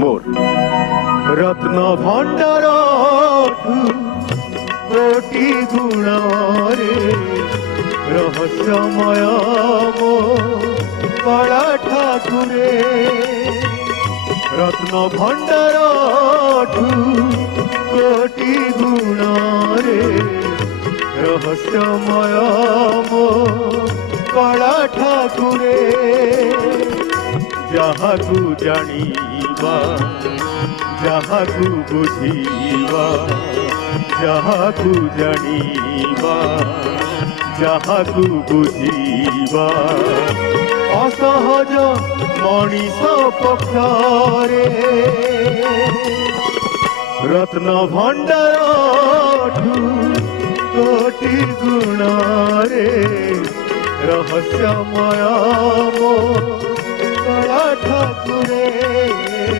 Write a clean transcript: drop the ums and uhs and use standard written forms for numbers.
মোর রত্ন ভণ্ডার কোটি গুণরে রহস্যময় মো কলা ঠাকুরে রত্ন ভণ্ডার কোটি গুণরে রহস্যময় মো কলা ঠাকুরে যাহাকু জানিবা যাহাকু বুঝিবা যাহাকু জানিবা যাহাকু বুঝিবা অসহজ মଣିষ পক্ষরে রত্ন ভণ্ডার কোটি গুণরে রহস্যময় মো কলা ঠাকুরে।